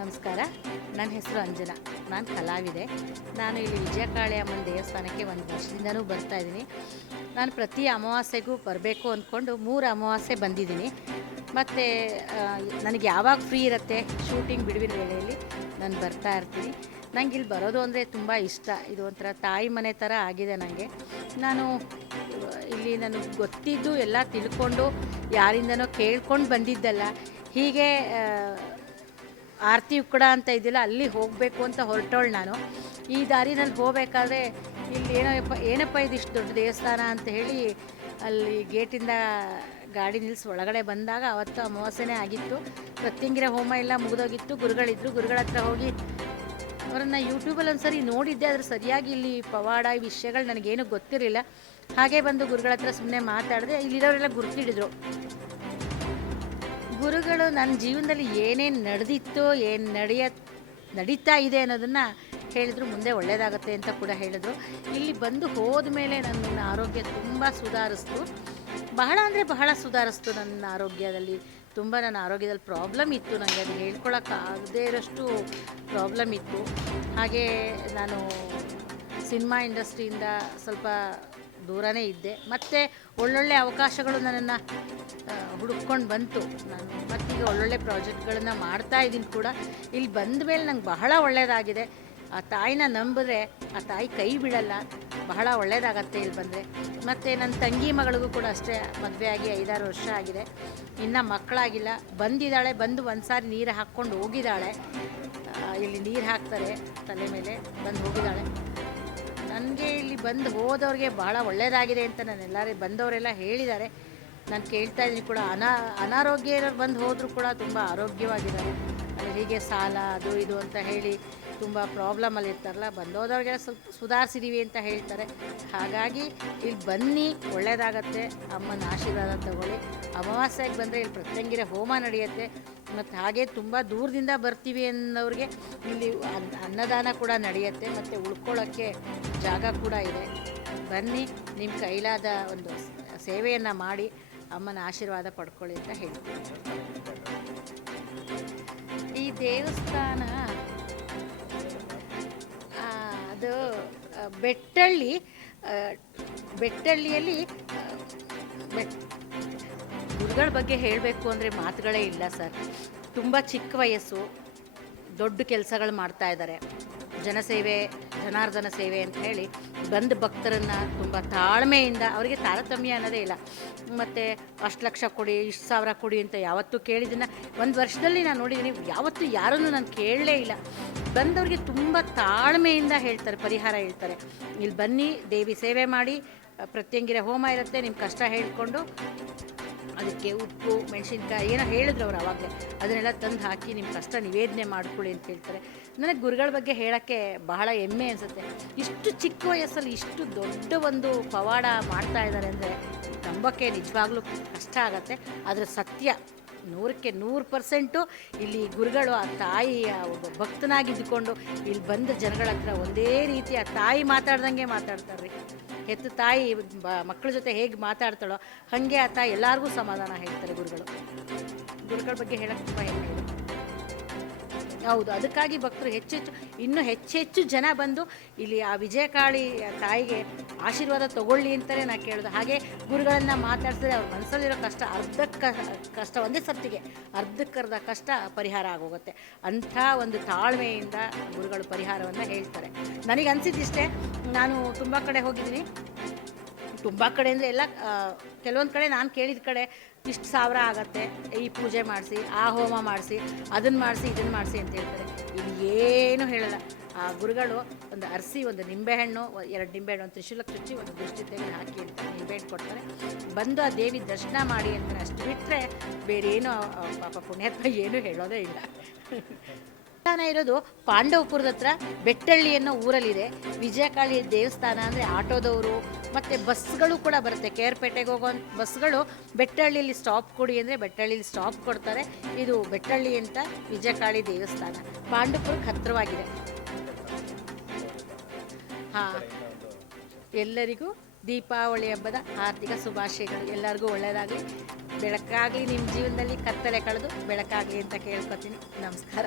ನಮಸ್ಕಾರ. ನನ್ನ ಹೆಸರು ಅಂಜನಾ. ನಾನು ಕಲಾವಿದೆ. ನಾನು ಇಲ್ಲಿ ವಿಜಯಕಾಳಿ ಅಮ್ಮನ ದೇವಸ್ಥಾನಕ್ಕೆ ಒಂದು ವರ್ಷದಿಂದನೂ ಬರ್ತಾಯಿದ್ದೀನಿ. ನಾನು ಪ್ರತಿ ಅಮಾವಾಸ್ಯೆಗೂ ಬರಬೇಕು ಅಂದ್ಕೊಂಡು 3 ಅಮಾವಾಸ್ಯೆ ಬಂದಿದ್ದೀನಿ. ಮತ್ತು ನನಗೆ ಯಾವಾಗ ಫ್ರೀ ಇರುತ್ತೆ ಶೂಟಿಂಗ್ ಬಿಡುವಿನ ವೇಳೆಯಲ್ಲಿ ನಾನು ಬರ್ತಾ ಇರ್ತೀನಿ. ನಂಗೆ ಇಲ್ಲಿ ಬರೋದು ಅಂದರೆ ತುಂಬ ಇಷ್ಟ. ಇದು ಒಂಥರ ತಾಯಿ ಮನೆ ಥರ ಆಗಿದೆ ನನಗೆ. ನಾನು ಇಲ್ಲಿ ನನಗೆ ಗೊತ್ತಿದ್ದು ಎಲ್ಲ ತಿಳ್ಕೊಂಡು ಯಾರಿಂದನೋ ಕೇಳ್ಕೊಂಡು ಬಂದಿದ್ದಲ್ಲ. ಹೀಗೆ ಆರತಿ ಉಕ್ಕಡ ಅಂತ ಇದೆಯಲ್ಲ, ಅಲ್ಲಿ ಹೋಗಬೇಕು ಅಂತ ಹೊರಟೋಳು ನಾನು. ಈ ದಾರಿನಲ್ಲಿ ಹೋಗಬೇಕಾದ್ರೆ ಇಲ್ಲಿ ಏನಪ್ಪ ಇದಿಷ್ಟು ದೊಡ್ಡ ದೇವಸ್ಥಾನ ಅಂತ ಹೇಳಿ ಅಲ್ಲಿ ಗೇಟಿಂದ ಗಾಡಿ ನಿಲ್ಲಿಸಿ ಒಳಗಡೆ ಬಂದಾಗ ಅವತ್ತು ಅಮಾವಾಸ್ಯೆನೇ ಆಗಿತ್ತು. ಪ್ರತ್ಯಂಗಿರ ಹೋಮ ಎಲ್ಲ ಮುಗಿದೋಗಿತ್ತು. ಗುರುಗಳಿದ್ದರು. ಗುರುಗಳ ಹತ್ರ ಹೋಗಿ ಅವರನ್ನು ಯೂಟ್ಯೂಬಲ್ಲಿ ಒಂದು ಸರಿ ನೋಡಿದ್ದೆ. ಆದರೆ ಸರಿಯಾಗಿ ಇಲ್ಲಿ ಪವಾಡ ಈ ವಿಷಯಗಳು ನನಗೇನು ಗೊತ್ತಿರಲಿಲ್ಲ. ಹಾಗೆ ಬಂದು ಗುರುಗಳ ಹತ್ರ ಸುಮ್ಮನೆ ಮಾತಾಡಿದೆ. ಇಲ್ಲಿರೋರೆಲ್ಲ ಗುರುತಿಡಿದ್ರು. ಗುರುಗಳು ನನ್ನ ಜೀವನದಲ್ಲಿ ಏನೇನು ನಡೆದಿತ್ತು, ಏನು ನಡೀತಾ ಇದೆ ಅನ್ನೋದನ್ನು ಹೇಳಿದ್ರು. ಮುಂದೆ ಒಳ್ಳೆಯದಾಗುತ್ತೆ ಅಂತ ಕೂಡ ಹೇಳಿದ್ರು. ಇಲ್ಲಿ ಬಂದು ಹೋದ ಮೇಲೆ ನನ್ನ ಆರೋಗ್ಯ ತುಂಬ ಸುಧಾರಿಸ್ತು. ಬಹಳ ಅಂದರೆ ಬಹಳ ಸುಧಾರಿಸ್ತು. ನನ್ನ ಆರೋಗ್ಯದಲ್ಲಿ ನನ್ನ ಆರೋಗ್ಯದಲ್ಲಿ ಪ್ರಾಬ್ಲಮ್ ಇತ್ತು. ನನಗೆ ಅದು ಹೇಳ್ಕೊಳಕ್ಕಾಗದೇ ಇರೋಷ್ಟು ಪ್ರಾಬ್ಲಮ್ ಇತ್ತು. ಹಾಗೆ ನಾನು ಸಿನಿಮಾ ಇಂಡಸ್ಟ್ರಿಯಿಂದ ಸ್ವಲ್ಪ ದೂರನೇ ಇದ್ದೆ. ಮತ್ತು ಒಳ್ಳೊಳ್ಳೆ ಅವಕಾಶಗಳು ನನ್ನನ್ನು ಹುಡುಕ್ಕೊಂಡು ಬಂತು. ನಾನು ಮತ್ತೀಗ ಒಳ್ಳೊಳ್ಳೆ ಪ್ರಾಜೆಕ್ಟ್ಗಳನ್ನು ಮಾಡ್ತಾಯಿದ್ದೀನಿ ಕೂಡ. ಇಲ್ಲಿ ಬಂದ ಮೇಲೆ ನಂಗೆ ಬಹಳ ಒಳ್ಳೆಯದಾಗಿದೆ. ಆ ತಾಯಿನ ನಂಬಿದ್ರೆ ಆ ತಾಯಿ ಕೈ ಬಿಡಲ್ಲ. ಬಹಳ ಒಳ್ಳೆಯದಾಗತ್ತೆ ಇಲ್ಲಿ ಬಂದರೆ. ಮತ್ತು ನನ್ನ ತಂಗಿ ಮಗಳಿಗೂ ಕೂಡ ಅಷ್ಟೇ, ಮದುವೆ ಆಗಿ 5-6 ವರ್ಷ ಆಗಿದೆ. ಇನ್ನು ಮಕ್ಕಳಾಗಿಲ್ಲ. ಬಂದಿದ್ದಾಳೆ. ಬಂದು ಒಂದು ಸಾರಿ ನೀರು ಹಾಕ್ಕೊಂಡು ಹೋಗಿದ್ದಾಳೆ. ಇಲ್ಲಿ ನೀರು ಹಾಕ್ತಾರೆ ತಲೆ ಮೇಲೆ. ಬಂದು ಹೋಗಿದ್ದಾಳೆ. ನನಗೆ ಇಲ್ಲಿ ಬಂದು ಹೋದವ್ರಿಗೆ ಭಾಳ ಒಳ್ಳೆಯದಾಗಿದೆ ಅಂತ ಬಂದವರೆಲ್ಲ ಹೇಳಿದ್ದಾರೆ. ನಾನು ಕೇಳ್ತಾ ಇದ್ದೀನಿ ಕೂಡ. ಅನಾರೋಗ್ಯ ಇರೋರು ಬಂದು ಹೋದರೂ ಕೂಡ ತುಂಬ ಆರೋಗ್ಯವಾಗಿದ್ದಾರೆ. ಹೀಗೆ ಸಾಲ ಅದು ಇದು ಅಂತ ಹೇಳಿ ತುಂಬ ಪ್ರಾಬ್ಲಮಲ್ಲಿ ಇರ್ತಾರಲ್ಲ, ಬಂದೋದವ್ರಿಗೆಲ್ಲ ಸ್ವಲ್ಪ ಸುಧಾರಿಸಿದ್ದೀವಿ ಅಂತ ಹೇಳ್ತಾರೆ. ಹಾಗಾಗಿ ಇಲ್ಲಿ ಬನ್ನಿ, ಒಳ್ಳೆಯದಾಗತ್ತೆ. ಅಮ್ಮನ ಆಶೀರ್ವಾದ ತಗೊಳ್ಳಿ. ಅಮಾವಾಸ್ಯೆಗೆ ಬಂದರೆ ಇಲ್ಲಿ ಪ್ರತ್ಯಂಗಿರ ಹೋಮ ನಡೆಯುತ್ತೆ. ಮತ್ತು ಹಾಗೆ ತುಂಬ ದೂರದಿಂದ ಬರ್ತೀವಿ ಅನ್ನೋರಿಗೆ ಇಲ್ಲಿ ಅನ್ನದಾನ ಕೂಡ ನಡೆಯುತ್ತೆ. ಮತ್ತು ಉಳ್ಕೊಳ್ಳೋಕ್ಕೆ ಜಾಗ ಕೂಡ ಇದೆ. ಬನ್ನಿ, ನಿಮ್ಮ ಕೈಲಾದ ಒಂದು ಸೇವೆಯನ್ನು ಮಾಡಿ ಅಮ್ಮನ ಆಶೀರ್ವಾದ ಪಡ್ಕೊಳ್ಳಿ ಅಂತ ಹೇಳ್ತೀನಿ. ಈ ದೇವಸ್ಥಾನ ಅದು ಬೆಟ್ಟಳ್ಳಿಯಲ್ಲಿ ಗುರುಗಳ ಬಗ್ಗೆ ಹೇಳಬೇಕು ಅಂದರೆ ಮಾತುಗಳೇ ಇಲ್ಲ ಸರ್. ತುಂಬ ಚಿಕ್ಕ ವಯಸ್ಸು, ದೊಡ್ಡ ಕೆಲಸಗಳು ಮಾಡ್ತಾ ಇದ್ದಾರೆ. ಜನಸೇವೆ, ಜನಾರ್ದನ ಸೇವೆ ಅಂತ ಹೇಳಿ ಬಂದ ಭಕ್ತರನ್ನು ತುಂಬ ತಾಳ್ಮೆಯಿಂದ, ಅವರಿಗೆ ತಾರತಮ್ಯ ಅನ್ನೋದೇ ಇಲ್ಲ. ಮತ್ತು 1 ಲಕ್ಷ ಕೊಡಿ, 1 ಸಾವಿರ ಕೊಡಿ ಅಂತ ಯಾವತ್ತೂ ಕೇಳಿದ್ದನ್ನು ಒಂದು ವರ್ಷದಲ್ಲಿ ನಾನು ನೋಡಿದ್ದೀನಿ. ಯಾವತ್ತೂ ಯಾರನ್ನು ನಾನು ಕೇಳಲೇ ಇಲ್ಲ. ಬಂದವ್ರಿಗೆ ತುಂಬ ತಾಳ್ಮೆಯಿಂದ ಹೇಳ್ತಾರೆ, ಪರಿಹಾರ ಹೇಳ್ತಾರೆ. ಇಲ್ಲಿ ಬನ್ನಿ, ದೇವಿ ಸೇವೆ ಮಾಡಿ, ಪ್ರತ್ಯಂಗಿರ ಹೋಮ ಇರುತ್ತೆ. ನಿಮ್ಮ ಕಷ್ಟ ಹೇಳಿಕೊಂಡು ಅದಕ್ಕೆ ಉಪ್ಪು, ಮೆಣಸಿನ್ಕಾಯಿ ಏನೋ ಹೇಳಿದ್ರು ಅವ್ರು ಆವಾಗಲೇ, ಅದನ್ನೆಲ್ಲ ತಂದು ಹಾಕಿ ನಿಮ್ಮ ಕಷ್ಟ ನಿವೇದನೆ ಮಾಡ್ಕೊಳ್ಳಿ ಅಂತ ಹೇಳ್ತಾರೆ. ನನಗೆ ಗುರುಗಳ ಬಗ್ಗೆ ಹೇಳೋಕ್ಕೆ ಬಹಳ ಹೆಮ್ಮೆ ಅನಿಸುತ್ತೆ. ಇಷ್ಟು ಚಿಕ್ಕ ವಯಸ್ಸಲ್ಲಿ ಇಷ್ಟು ದೊಡ್ಡ ಒಂದು ಪವಾಡ ಮಾಡ್ತಾ ಇದ್ದಾರೆ ಅಂದರೆ ನಂಬೋಕ್ಕೆ ನಿಜವಾಗ್ಲೂ ಕಷ್ಟ ಆಗುತ್ತೆ. ಆದರೆ ಸತ್ಯ 100ಕ್ಕೆ 100% ಇಲ್ಲಿ ಗುರುಗಳು ಆ ತಾಯಿಯ ಒಬ್ಬ ಭಕ್ತನಾಗಿದ್ದುಕೊಂಡು ಇಲ್ಲಿ ಬಂದ ಜನಗಳ ಹತ್ರ ಒಂದೇ ರೀತಿ ಆ ತಾಯಿ ಮಾತಾಡ್ದಂಗೆ ಮಾತಾಡ್ತಾರೆ. ಹೆತ್ತ ತಾಯಿ ಮಕ್ಕಳ ಜೊತೆ ಹೇಗೆ ಮಾತಾಡ್ತಾಳೋ ಹಾಗೆ ಆ ತಾಯಿ ಎಲ್ಲರಿಗೂ ಸಮಾಧಾನ ಹೇಳ್ತಾರೆ ಗುರುಗಳ ಬಗ್ಗೆ ಹೇಳೋಕ್ಕೆ ತುಂಬ ಹೆಮ್ಮೆ ಇದೆ. ಹೌದು, ಅದಕ್ಕಾಗಿ ಭಕ್ತರು ಇನ್ನೂ ಹೆಚ್ಚೆಚ್ಚು ಜನ ಬಂದು ಇಲ್ಲಿ ಆ ವಿಜಯಕಾಳಿ ತಾಯಿಗೆ ಆಶೀರ್ವಾದ ತಗೊಳ್ಳಿ ಅಂತಲೇ ನಾನು ಕೇಳೋದು. ಹಾಗೆ ಗುರುಗಳನ್ನು ಮಾತಾಡ್ಸಿದ್ರೆ ಅವ್ರ ಮನಸ್ಸಲ್ಲಿರೋ ಕಷ್ಟ ಕಷ್ಟ ಒಂದೇ ಸರ್ತಿಗೆ ಅರ್ಧಕ್ಕರ್ಧ ಕಷ್ಟ ಪರಿಹಾರ ಆಗೋಗುತ್ತೆ. ಅಂಥ ಒಂದು ತಾಳ್ಮೆಯಿಂದ ಗುರುಗಳು ಪರಿಹಾರವನ್ನು ಹೇಳ್ತಾರೆ. ನನಗೆ ಅನಿಸಿದ್ದಿಷ್ಟೇ. ನಾನು ತುಂಬ ಕಡೆ ಹೋಗಿದ್ದೀನಿ. ತುಂಬ ಕಡೆ ಅಂದರೆ ಎಲ್ಲ, ಕೆಲವೊಂದು ಕಡೆ ನಾನು ಕೇಳಿದ ಕಡೆ ಇಷ್ಟು ಸಾವಿರ ಆಗತ್ತೆ, ಈ ಪೂಜೆ ಮಾಡಿಸಿ, ಆ ಹೋಮ ಮಾಡಿಸಿ, ಅದನ್ನು ಮಾಡಿಸಿ, ಇದನ್ನು ಮಾಡಿಸಿ ಅಂತ ಹೇಳ್ತಾರೆ. ಇಲ್ಲಿ ಏನೂ ಹೇಳಲ್ಲ. ಆ ಗುರುಗಳು ಒಂದು ಅರಸಿ, ಒಂದು ನಿಂಬೆಹಣ್ಣು, 2 ನಿಂಬೆಹಣ್ಣು, ಒಂದು ತ್ರಿಶೂಲಕ್ಕೆ ಚುಚ್ಚಿ, ಒಂದು ದೃಷ್ಟಿ ತೆಗೆದು ಹಾಕಿ ಅಂತ ನಿಂಬೆಹಣ್ಣು ಕೊಡ್ತಾರೆ. ಬಂದು ಆ ದೇವಿ ದರ್ಶನ ಮಾಡಿ ಅಂತಾರೆ. ಅಷ್ಟು ಬಿಟ್ಟರೆ ಬೇರೇನೂ ಪಾಪ ಪುಣ್ಯಾತ್ಮ ಏನೂ ಹೇಳೋದೇ ಇಲ್ಲ. ದೇವಸ್ಥಾನ ಇರೋದು ಪಾಂಡವಪುರದ ಹತ್ರ ಬೆಟ್ಟಳ್ಳಿ ಅನ್ನೋ ಊರಲ್ಲಿದೆ. ವಿಜಯಕಾಳಿ ದೇವಸ್ಥಾನ ಅಂದರೆ ಆಟೋದವರು ಮತ್ತು ಬಸ್ಗಳು ಕೂಡ ಬರುತ್ತೆ. ಕೇರ್ಪೇಟೆಗೆ ಹೋಗೋ ಬಸ್ಗಳು ಬೆಟ್ಟಳ್ಳಿಯಲ್ಲಿ ಸ್ಟಾಪ್ ಕೊಡಿ ಅಂದರೆ ಬೆಟ್ಟಳ್ಳಿಲಿ ಸ್ಟಾಪ್ ಕೊಡ್ತಾರೆ. ಇದು ಬೆಟ್ಟಳ್ಳಿ ಅಂತ ವಿಜಯಕಾಳಿ ದೇವಸ್ಥಾನ ಪಾಂಡವಪುರಕ್ಕೆ ಹತ್ತಿರವಾಗಿದೆ. ಹಾಂ, ಎಲ್ಲರಿಗೂ ದೀಪಾವಳಿ ಹಬ್ಬದ ಆರ್ಥಿಕ ಶುಭಾಶಯಗಳು. ಎಲ್ಲರಿಗೂ ಒಳ್ಳೆಯದಾಗಲಿ, ಬೆಳಕಾಗಲಿ. ನಿಮ್ಮ ಜೀವನದಲ್ಲಿ ಕತ್ತಲೆ ಕಳೆದು ಬೆಳಕಾಗಲಿ ಅಂತ ಕೇಳ್ಕೊತೀನಿ. ನಮಸ್ಕಾರ.